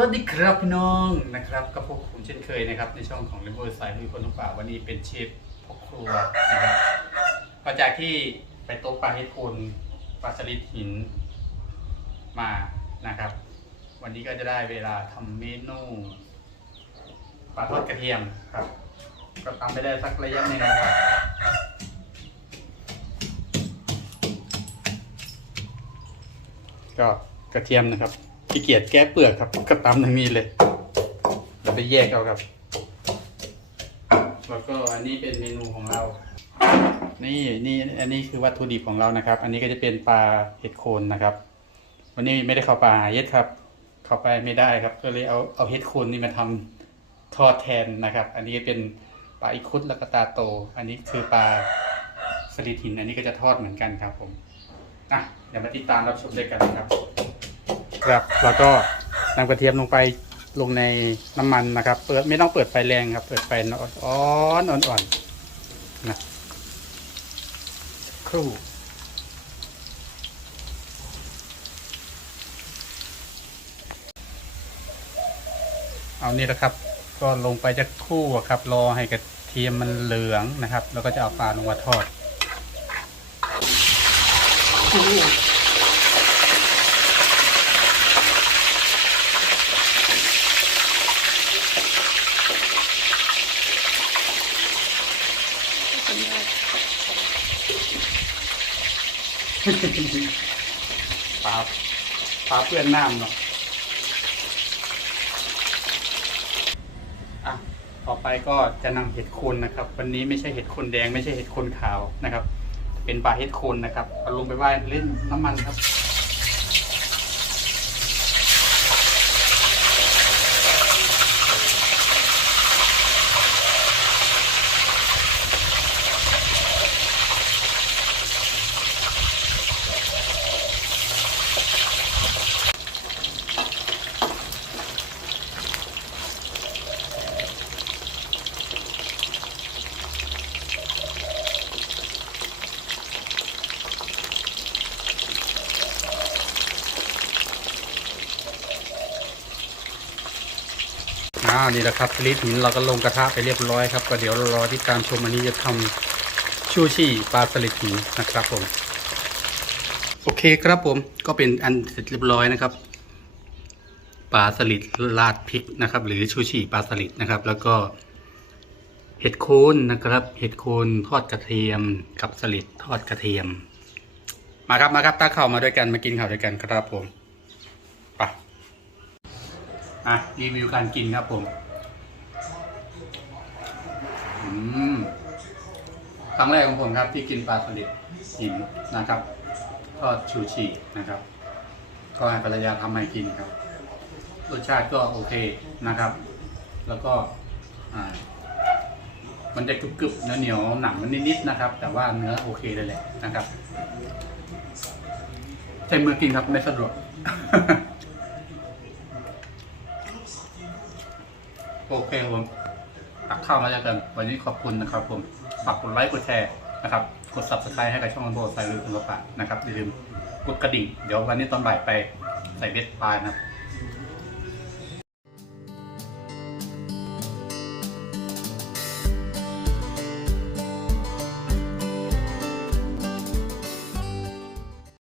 วัสดีครับพี่น้องนะครับกับพวกผมเช่นเคยนะครับ ในช่องของเลเวอร์สายลุยคนทุกป่าวันนี้เป็นเชฟพ่อครัวนะครับหลังจากที่ไปโต๊ะปลาเฮดโคนปลาสลิดหินมานะครับ วันนี้ก็จะได้เวลาทำเมนูปลาทอดกระเทียมครับก็ทำไปได้สักระยะหนึ่งนะครับก็กระเทียมนะครับ ขี้เกียจแก้เปลือกครับก็ตำทางนี้เลยเราไปแยกเอาครับ แล้วก็อันนี้เป็นเมนูของเรา นี่นี่อันนี้คือวัตถุดิบของเรานะครับ อันนี้ก็จะเป็นปลาเห็ดโคนนะครับ วันนี้ไม่ได้เข้าปลาหาเห็ดครับ เข้าไปไม่ได้ครับ ก็เลยเอาเอาเห็ดโคนนี่มาทำทอดแทนนะครับ อันนี้เป็นปลาอีคุดแล้วก็ตาโต อันนี้คือปลาสลิดหิน อันนี้ก็จะทอดเหมือนกันครับผม อะเดี๋ยวมาติดตามรับชมด้วยกันนะครับ ครับ แล้วก็นำกระเทียมลงไปลงในน้ำมันนะครับ เปิดไม่ต้องเปิดไฟแรงครับ เปิดไฟอ่อนๆอ่อนๆนะครู่เอานี่แหละครับ ก็ลงไปจะคู่ครับ รอให้กระเทียมมันเหลืองนะครับ แล้วก็จะเอาปลาลงมาทอด ปลาปลาเปื้อนน้ำเนาะอะต่อไปก็จะนำเห็ดโคนนะครับ วันนี้ไม่ใช่เห็ดโคนแดงไม่ใช่เห็ดโคนขาวนะครับ เป็นปลาเห็ดโคนนะครับเอาลงไปว่ายเล่นน้ำมันครับ อ่านี่แหละครับสลิดหินเราก็ลงกระทะไปเรียบร้อยครับ ก็เดี๋ยวรอที่ตามชมอันนี้จะทำชูชีปลาสลิดหินนะครับผม โอเคครับผมก็เป็นอันเสร็จเรียบร้อยนะครับปลาสลิดราดพริกนะครับ หรือชูชีปลาสลิดนะครับ แล้วก็เห็ดโคนนะครับ เห็ดโคนทอดกระเทียมกับสลิดทอดกระเทียม มาครับมาครับตั้งเข่าวมาด้วยกันมากินข้าวด้วยกันครับผม อะรีวิวการกินครับผมอืมครั้งแรกของผมครับ ที่กินปลาสลิดหินนะครับทอดชูชีนะครับ ก็ให้ภรรยาทำให้กินครับรสชาติก็โอเคนะครับ แล้วก็อ่ามันจะกรึบๆเหนียวหนังมันนิดๆนะครับ แต่ว่าเนื้อโอเคเลยแหละนะครับใช้มือกินครับไม่สะดวก โอเคครับผมตักข้าวมาแล้วกัน วันนี้ขอบคุณนะครับผมฝากกดไลค์กดแชร์นะครับ กด subscribe ให้กับช่องโบสายลือคุณปะนะครับอย่าลืมกดกระดิ่ง เดี๋ยววันนี้ตอนบ่ายไปใส่เบ็ดปลานะครับ